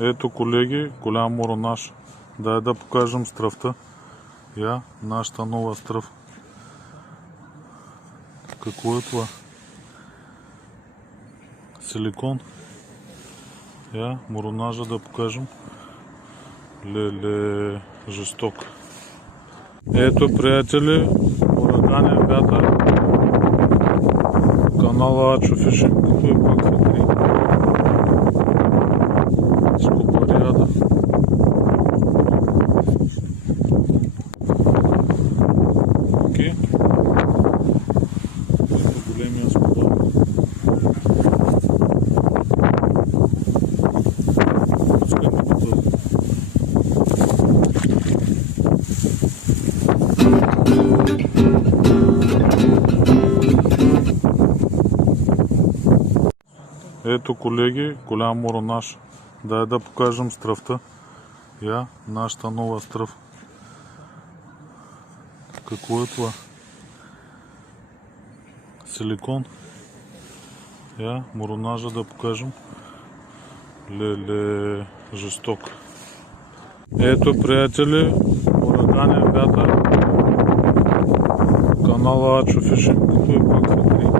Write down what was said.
Ето, колеги, голям моронаж. Дай да покажем стръвта. Я, нашата нова стръв. Какво е това? Силикон. Я, моронажа да покажем. Леле, жесток. Ето, приятели, ураганен вятър. Канала Ачо Фишинг. Той пак се крие. Скопариада. Окей. Ето големия скопар. Пускай ми го този. Ето, колеги, голям моронаж. Дай да покажем стръвта. Я, нашата нова стръв. Какво е това? Силикон. Я, моронажа да покажем. Леле, жесток. Ето, приятели, ураганен вятър. Канала Ачо Фишинг. Той пак се крие.